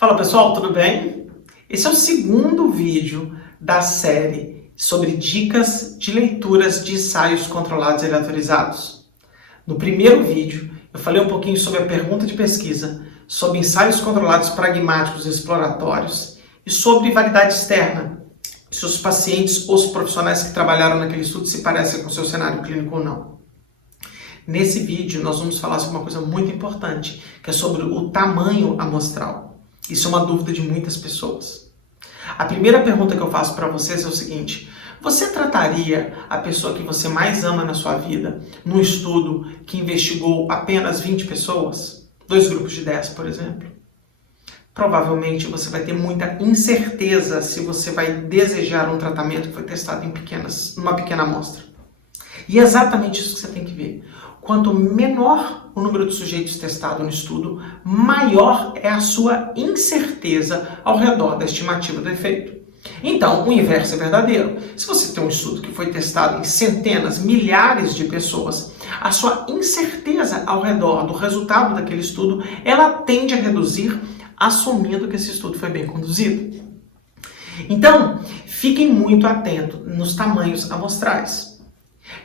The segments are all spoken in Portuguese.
Fala pessoal, tudo bem? Esse é o segundo vídeo da série sobre dicas de leituras de ensaios controlados e aleatorizados. No primeiro vídeo, eu falei um pouquinho sobre a pergunta de pesquisa, sobre ensaios controlados pragmáticos e exploratórios e sobre validade externa, se os pacientes ou os profissionais que trabalharam naquele estudo se parecem com o seu cenário clínico ou não. Nesse vídeo, nós vamos falar sobre uma coisa muito importante, que é sobre o tamanho amostral. Isso é uma dúvida de muitas pessoas. A primeira pergunta que eu faço para vocês é o seguinte: você trataria a pessoa que você mais ama na sua vida num estudo que investigou apenas 20 pessoas? 2 grupos de 10, por exemplo? Provavelmente você vai ter muita incerteza se você vai desejar um tratamento que foi testado em uma pequena amostra. E é exatamente isso que você tem que ver. Quanto menor o número de sujeitos testados no estudo, maior é a sua incerteza ao redor da estimativa do efeito. Então, o inverso é verdadeiro. Se você tem um estudo que foi testado em centenas, milhares de pessoas, a sua incerteza ao redor do resultado daquele estudo, ela tende a reduzir, assumindo que esse estudo foi bem conduzido. Então, fiquem muito atentos nos tamanhos amostrais.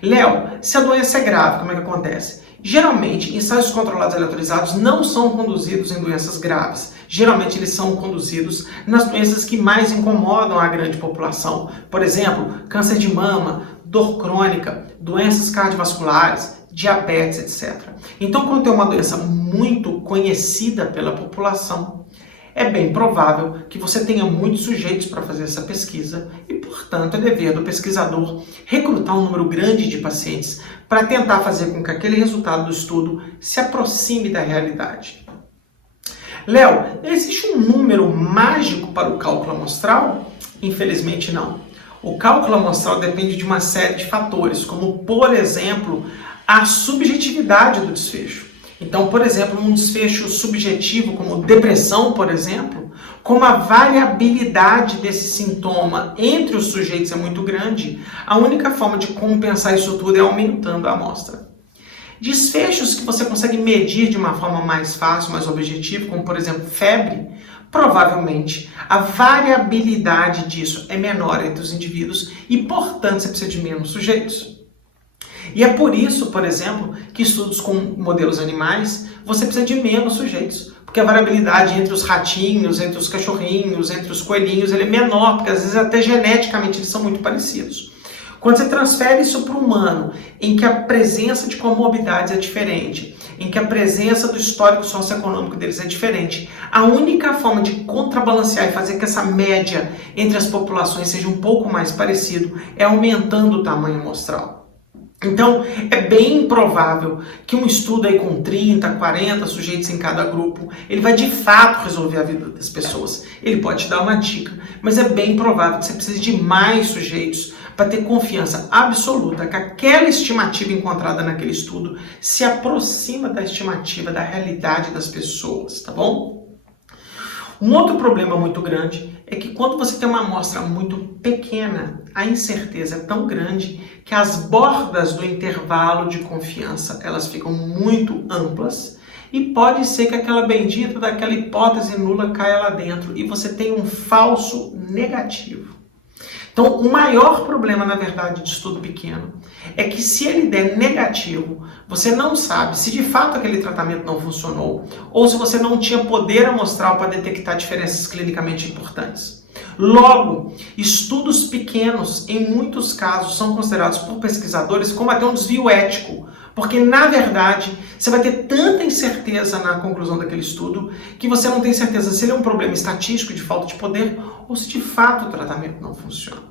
Léo, se a doença é grave, como é que acontece? Geralmente, ensaios controlados e aleatorizados não são conduzidos em doenças graves. Geralmente, eles são conduzidos nas doenças que mais incomodam a grande população. Por exemplo, câncer de mama, dor crônica, doenças cardiovasculares, diabetes, etc. Então, quando tem uma doença muito conhecida pela população, é bem provável que você tenha muitos sujeitos para fazer essa pesquisa e, portanto, é dever do pesquisador recrutar um número grande de pacientes para tentar fazer com que aquele resultado do estudo se aproxime da realidade. Léo, existe um número mágico para o cálculo amostral? Infelizmente não. O cálculo amostral depende de uma série de fatores, como, por exemplo, a subjetividade do desfecho. Então, por exemplo, um desfecho subjetivo, como depressão, por exemplo, como a variabilidade desse sintoma entre os sujeitos é muito grande, a única forma de compensar isso tudo é aumentando a amostra. Desfechos que você consegue medir de uma forma mais fácil, mais objetiva, como, por exemplo, febre, provavelmente a variabilidade disso é menor entre os indivíduos e, portanto, você precisa de menos sujeitos. E é por isso, por exemplo, que estudos com modelos animais, você precisa de menos sujeitos. Porque a variabilidade entre os ratinhos, entre os cachorrinhos, entre os coelhinhos, ele é menor, porque às vezes até geneticamente eles são muito parecidos. Quando você transfere isso para o humano, em que a presença de comorbidades é diferente, em que a presença do histórico socioeconômico deles é diferente, a única forma de contrabalancear e fazer que essa média entre as populações seja um pouco mais parecido é aumentando o tamanho amostral. Então, é bem provável que um estudo aí com 30, 40 sujeitos em cada grupo, ele vai de fato resolver a vida das pessoas. Ele pode te dar uma dica, mas é bem provável que você precise de mais sujeitos para ter confiança absoluta que aquela estimativa encontrada naquele estudo se aproxima da estimativa da realidade das pessoas, tá bom? Um outro problema muito grande é que quando você tem uma amostra muito pequena, a incerteza é tão grande que as bordas do intervalo de confiança elas ficam muito amplas e pode ser que aquela bendita daquela hipótese nula caia lá dentro e você tenha um falso negativo. Então, o maior problema, na verdade, de estudo pequeno é que se ele der negativo, você não sabe se de fato aquele tratamento não funcionou ou se você não tinha poder amostral para detectar diferenças clinicamente importantes. Logo, estudos pequenos, em muitos casos, são considerados por pesquisadores como até um desvio ético, porque, na verdade, você vai ter tanta incerteza na conclusão daquele estudo que você não tem certeza se ele é um problema estatístico de falta de poder ou se de fato o tratamento não funciona.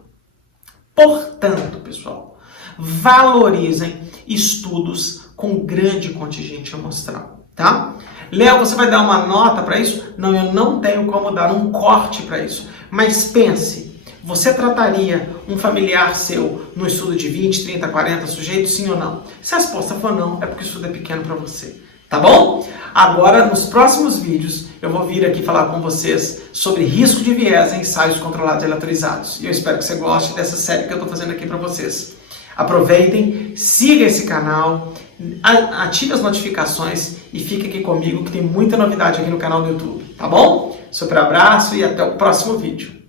Portanto, pessoal, valorizem estudos com grande contingente amostral, tá? Léo, você vai dar uma nota para isso? Não, eu não tenho como dar um corte para isso. Mas pense, você trataria um familiar seu no estudo de 20, 30, 40 sujeitos, sim ou não? Se a resposta for não, é porque o estudo é pequeno para você. Tá bom? Agora, nos próximos vídeos, eu vou vir aqui falar com vocês sobre risco de viés em ensaios controlados e aleatorizados. E eu espero que você goste dessa série que eu estou fazendo aqui para vocês. Aproveitem, siga esse canal, ative as notificações e fique aqui comigo que tem muita novidade aqui no canal do YouTube, tá bom? Super abraço e até o próximo vídeo.